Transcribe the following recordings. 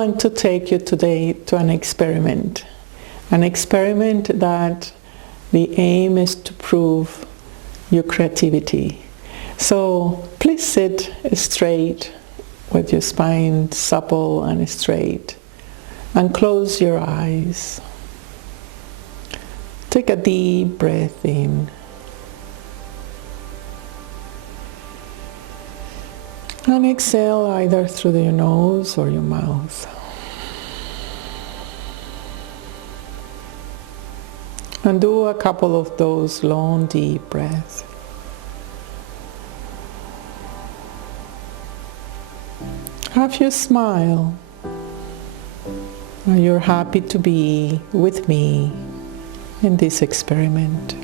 want to take you today to an experiment that the aim is to prove your creativity. So please sit straight with your spine supple and straight, and close your eyes. Take a deep breath in. And exhale either through your nose or your mouth. And do a couple of those long, deep breaths. Have you smile? You're happy to be with me in this experiment.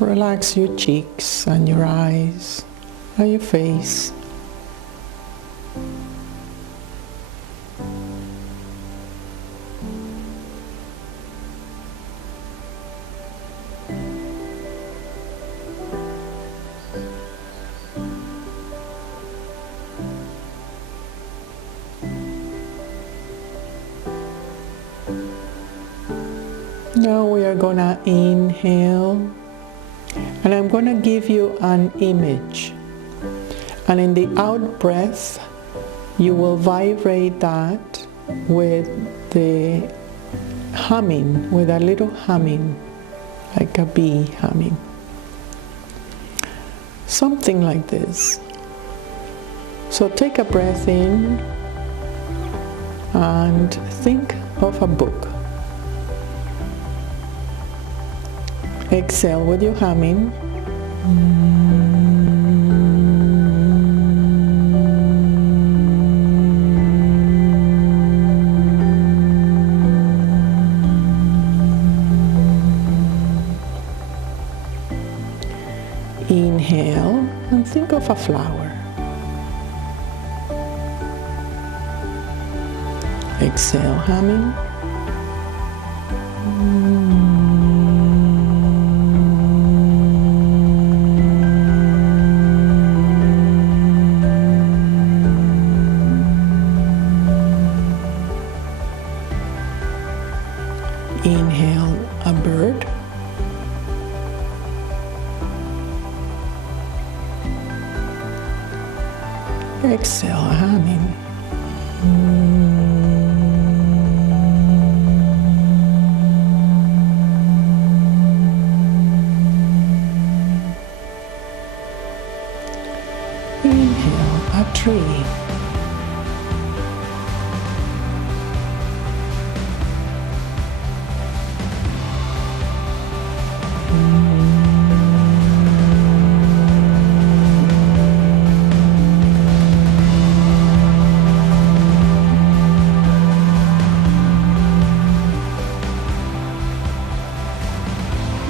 Relax your cheeks and your eyes and your face. Now we are going to inhale, and I'm going to give you an image, and in the out breath you will vibrate that with the humming, with a little humming, like a bee humming, something like this. So take a breath in and think of a book. Exhale with your humming. Inhale and think of a flower. Exhale, humming. Inhale, a bird. Exhale, humming. Inhale, a tree.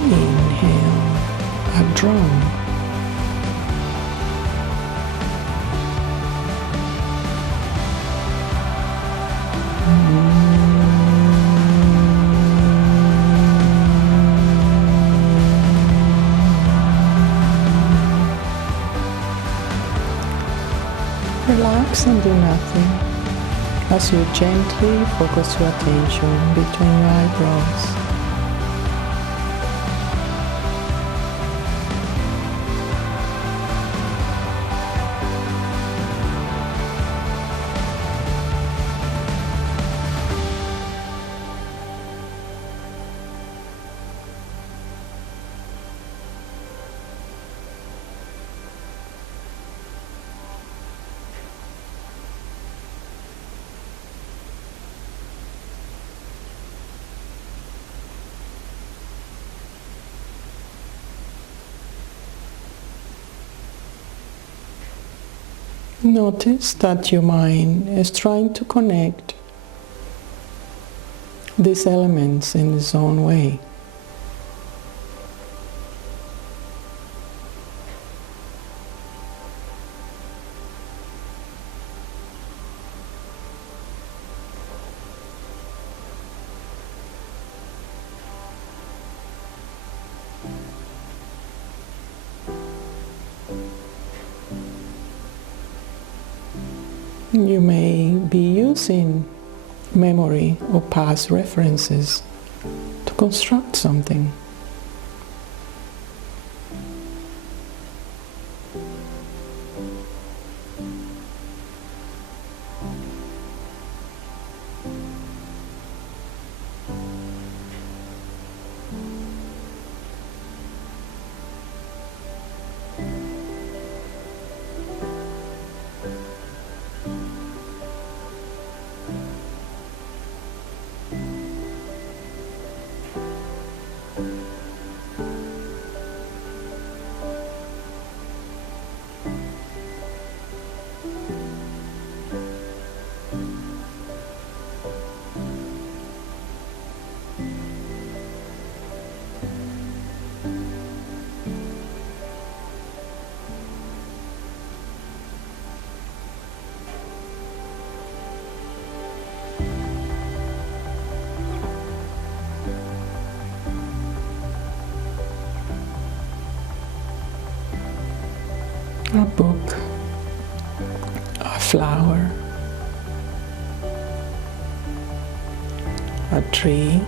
Inhale, a drum. Relax and do nothing as you gently focus your attention between your eyebrows. Notice that your mind is trying to connect these elements in its own way. You may be using memory or past references to construct something. A book, a flower, a tree,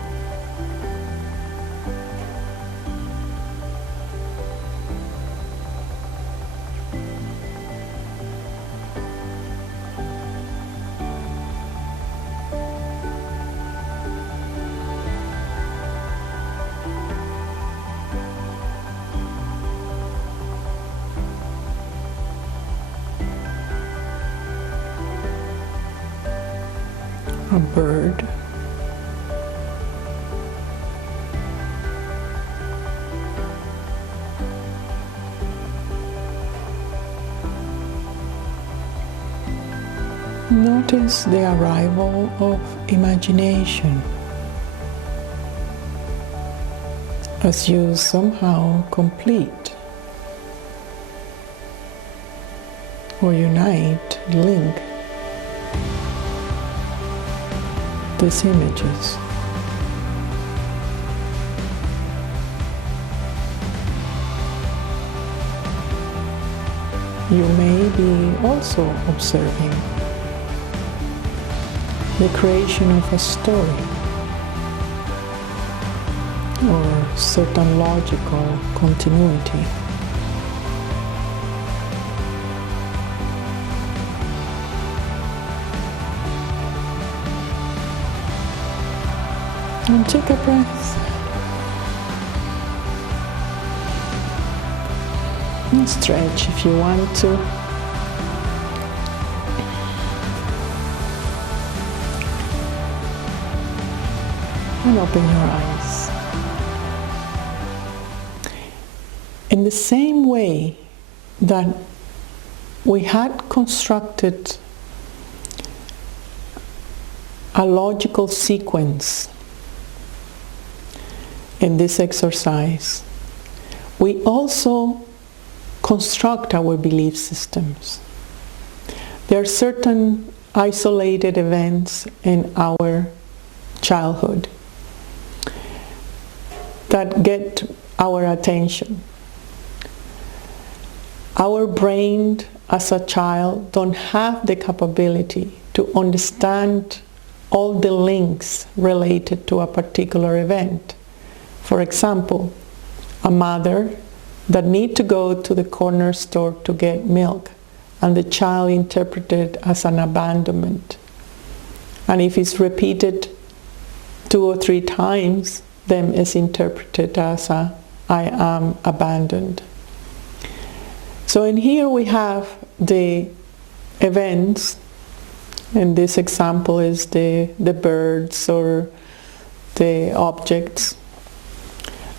a bird, notice the arrival of imagination as you somehow complete or unite, link these images. You may be also observing the creation of a story or certain logical continuity. And take a breath. And stretch if you want to. And open your eyes. In the same way that we had constructed a logical sequence in this exercise, we also construct our belief systems. There are certain isolated events in our childhood that get our attention. Our brain as a child don't have the capability to understand all the links related to a particular event. For example, a mother that needs to go to the corner store to get milk, and the child interpreted as an abandonment. And if it's repeated 2 or 3 times, then it's interpreted as I am abandoned. So in here we have the events, and this example is the birds or the objects.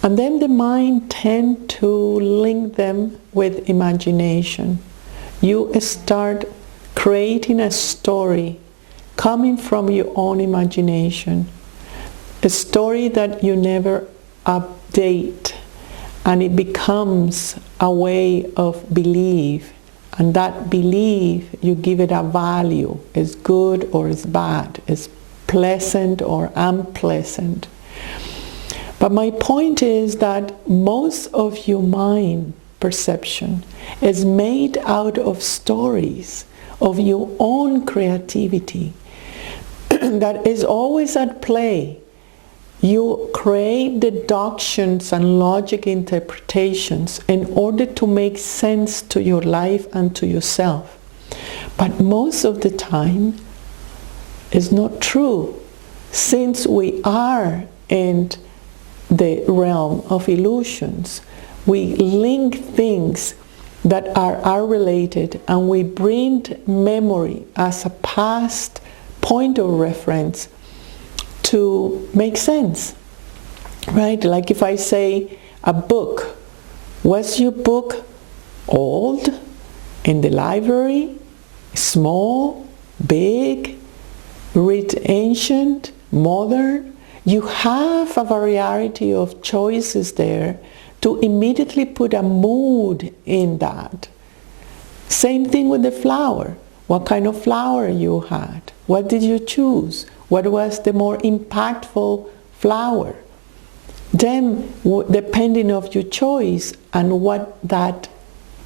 And then the mind tends to link them with imagination. You start creating a story coming from your own imagination, a story that you never update, and it becomes a way of belief. And that belief, you give it a value. It's good or it's bad. It's pleasant or unpleasant. But my point is that most of your mind perception is made out of stories of your own creativity that is always at play. You create deductions and logic interpretations in order to make sense to your life and to yourself. But most of the time, it's not true. Since we are in the realm of illusions, we link things that are related, and we bring memory as a past point of reference to make sense, right? Like if I say a book, was your book old, in the library, small, big, read ancient, modern? You have a variety of choices there to immediately put a mood in that. Same thing with the flower. What kind of flower you had? What did you choose? What was the more impactful flower? Then, depending on your choice and what that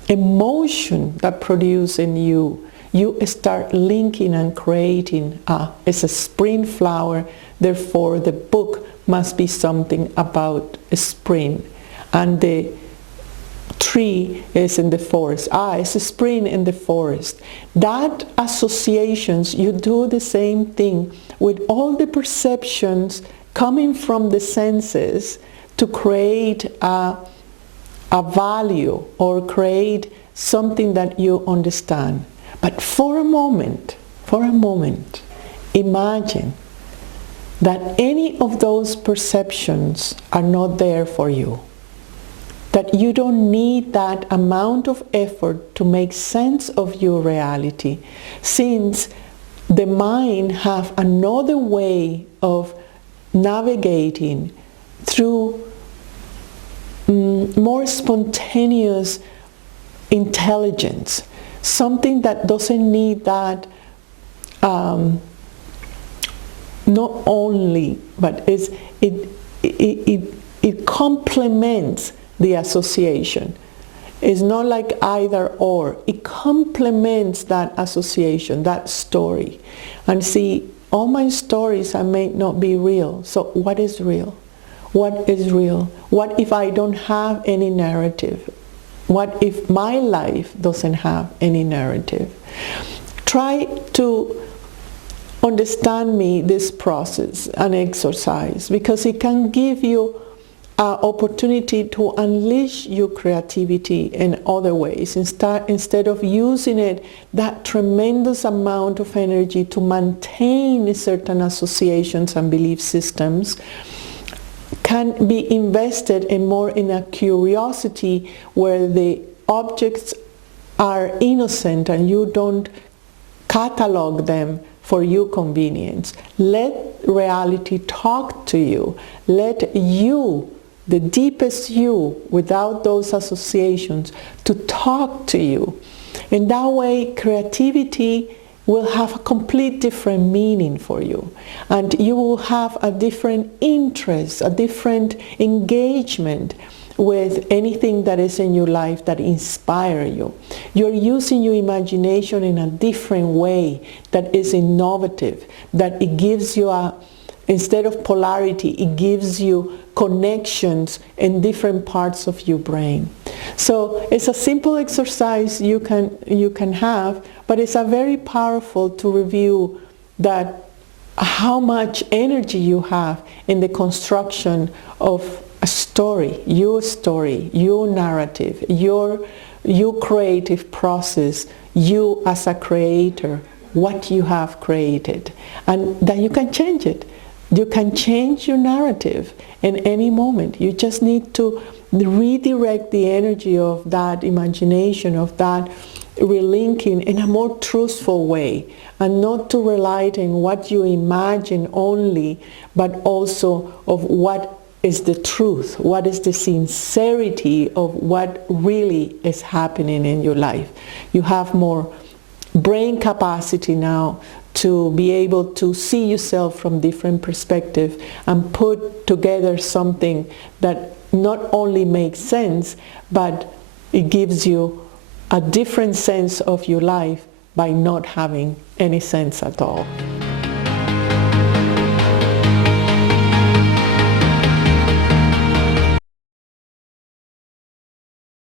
emotion that produces in you, you start linking and creating, it's a spring flower, therefore the book must be something about spring. And the tree is in the forest. It's a spring in the forest. That associations, you do the same thing with all the perceptions coming from the senses to create a value or create something that you understand. But for a moment, imagine that any of those perceptions are not there for you. That you don't need that amount of effort to make sense of your reality, since the mind have another way of navigating through more spontaneous intelligence, something that doesn't need that not only, but it complements the association. It's not like either or. It complements that association, that story. And see, all my stories may not be real. So what is real? What is real? What if I don't have any narrative? What if my life doesn't have any narrative? Try to understand this process and exercise, because it can give you opportunity to unleash your creativity in other ways instead of using that tremendous amount of energy to maintain certain associations and belief systems. Can be invested in a curiosity where the objects are innocent and you don't catalog them for your convenience. Let reality talk to you. Let you, the deepest you, without those associations, to talk to you. In that way, creativity will have a complete different meaning for you. And you will have a different interest, a different engagement with anything that is in your life that inspires you. You're using your imagination in a different way that is innovative, that it gives you instead of polarity, it gives you connections in different parts of your brain. So it's a simple exercise you can have, but it's a very powerful to review that how much energy you have in the construction of a story, your narrative, your creative process, you as a creator, what you have created, and that you can change it. You can change your narrative in any moment. You just need to redirect the energy of that imagination, of that relinking in a more truthful way, and not to rely on what you imagine only, but also of what is the truth, what is the sincerity of what really is happening in your life. You have more brain capacity now to be able to see yourself from different perspectives and put together something that not only makes sense, but it gives you a different sense of your life by not having any sense at all.